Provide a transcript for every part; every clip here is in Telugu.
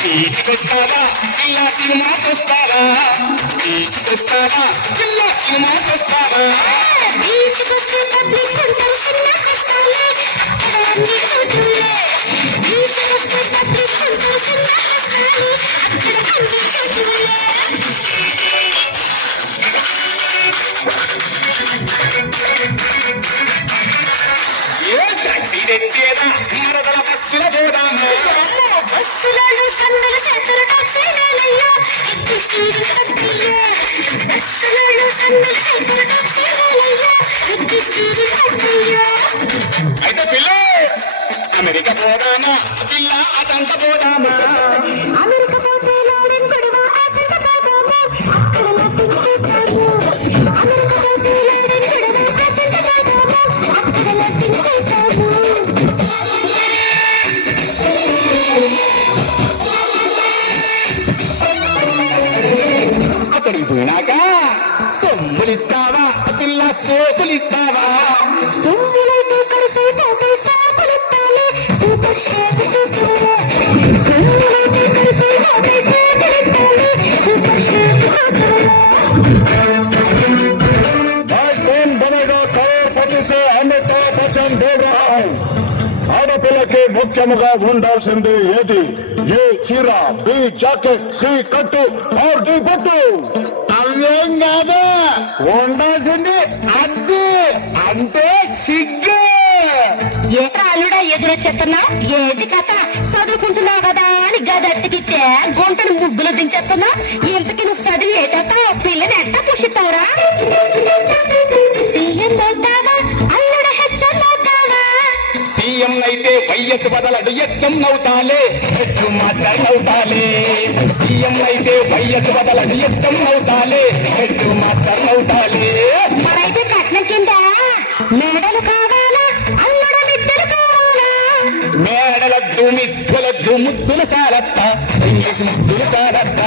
బీచ్కొస్తావా పిల్ల సినిమాకొస్తావా బీచ్కొస్తావా పిల్ల సినిమాకొస్తావా బీచ్కొస్తే పబ్లిక్ ఉంటారు సినిమాకొస్తాలే అన్ని చూద్దులే బీచ్కొస్తే పబ్లిక్ ఉంటారు సినిమాకొస్తాలే అక్కడ అన్ని చూద్దులే టాక్సీ తెచ్చేదా మరదల బస్సుల పోదామా బస్సులలో సందల చేతుల టాక్సీలయ్యా స్టీరింగ్ కట్టియా బస్సులలో సందల చేతుల టాక్సీలయ్యా స్టీరింగ్ కట్టియా అయితే పిల్ల అమెరికా పోదామా పిల్ల అచంత పోదామా అమెరికా పోతే లోడింగ్ కొడవా ఆచంత పోదామా అక్కడ లడ్డింగ్ చేద్దాము అమెరికా పోతే లోడింగ్ కొడవా ఆచంత పోదామా అక్కడ లడ్డింగ్ చేద్దాము అక్కడికి పోయినాక సొమ్ములిస్తావా పిల్ల సోకులిస్తావా సొమ్ములైతే కరుసైపోతే సాకులెత్తాలి సూపర్ షేక్ సూపర్ సొమ్ములైతే కరుసైపోతే సాకులెత్తాలి super shake super Kaun Banega करोड़पति से अमिताभ बच्चन बोल रहा हूँ ఆడపిల్లకి ముఖ్యముగా ఉండాల్సింది ఏది ఏ చీర బి జాకెట్ సి కట్టు ఆర్ డి బొట్టు అవేం కాదు ఉండాల్సింది అద్దు అంటే సిగ్గు ఏట్రా అల్లుడా ఎదురొచ్చేస్తున్నా ఏంటి కథ చదువుకుంటున్నావు కదా అని గదెత్తికిచ్చే గుంటను ముగ్గులు దించేస్తున్నా ఇంతకి నువ్వు చదివి ఏటా పిల్లని ఎట్టా పుష్టిస్తావురా సీఎం అవుతావా అల్లుడ హెచ్చం అవుతావా సీఎం అయితే వైఎస్ బదలడు ఎచ్చం నవ్వుతాలే హెచ్చు మాస్టర్ నవ్వుతాలే సీఎం అయితే వైఎస్ బదలడు ఎచ్చం నవ్వుతాలే హెచ్చు మాస్టర్ నవ్వుతాలే మరైతే కట్నం కింద మేడలు కావాలా అల్లుడ మిద్దెలు కావాలా మేడలద్దు మిద్దెలద్దు ముద్దుల సారత్త ఇంగ్లీష్ ముద్దుల సారత్త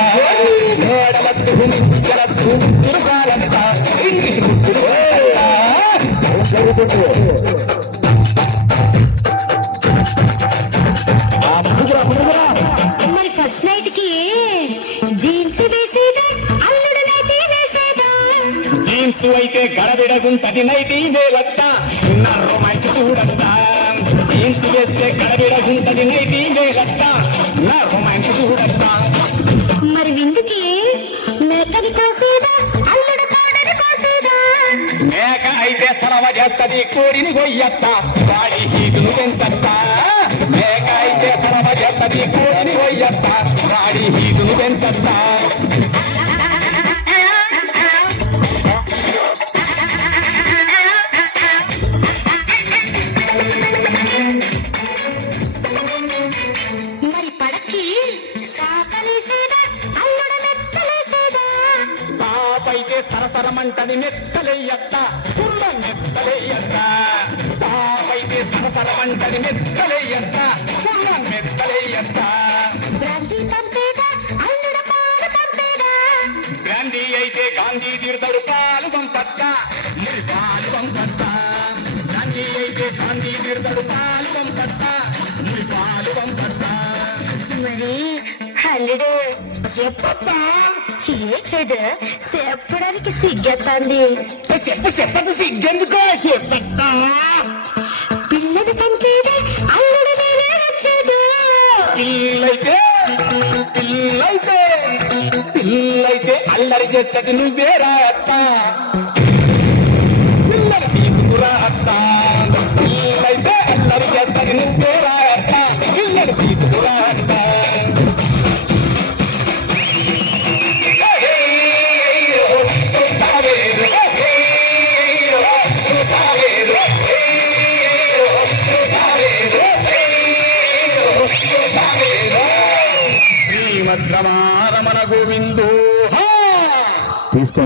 మేడలద్దు మిద్దెలద్దు ముద్దుల సారత్త ఇంగ్లీష్ ముద్దుల మరి ఫస్ట్ నైట్ కి జీన్స్ వేసేదా అల్లుడు నైటీ వేసేదా జీన్స్ అయితే గడబిడగుంటది నైటీ వేలత్త నా రొమాన్స్ చూడత్తా జీన్స్ వేస్తే గడబిడగుంటది నైటీ వేలత్త నా రొమాన్స్ చూడత్తా మరి విందుకి మేకని కోసేదా అల్లుడు కాడని కోసేదా మేక అయితే సరవ చేస్తది కోడిని గొయ్యత్త వాడి హీటును పెంచత్తా మేక అయితే సరవ చేస్తది కోడిని గొయ్యత్త వాడి హీటును పెంచత్తా మరి పడకి సాకలేసేదా అల్లుడు మెత్తలేసేదా సాపైతే సరసరమంటది మెత్తలెయ్యత్త పుల్ల మెత్తలెయ్యత్త సాపైతే సరసరమంటది మెత్తలెయ్యత్త పుల్ల మెత్తలెయ్యత్త బ్రాంజీ పంపేదా అల్లుడు పాలు పంపేదా గాంధీ అయితే గాంధీ తీర్థడు పాలు పంపత్త మురి పాలు పంపత్త గాంధీ అయితే గాంధీ తీర్థడు పాలు పంపత్త మురి పాలు పంపత్త మరి అల్లుడు చెప్పొద్దా ఏడు చెప్పడానికి సిగ్గెత్తంది చెప్పదు సిగ్గెందుకో చెప్పత్తా పిల్లది పంపేదా అల్లుడు నేనే వచ్చేది పిల్లైతే పిల్లైతే అల్లరి చేస్తది నువ్వేరా అత్త పిల్లలు తీసుకురా అత్త పిల్లైతే అల్లరి చేస్తది నువ్వేరా అత్త పిల్లలు తీసుకురా అత్త శ్రీమద్రమారమణ గోవిందో తీసుకో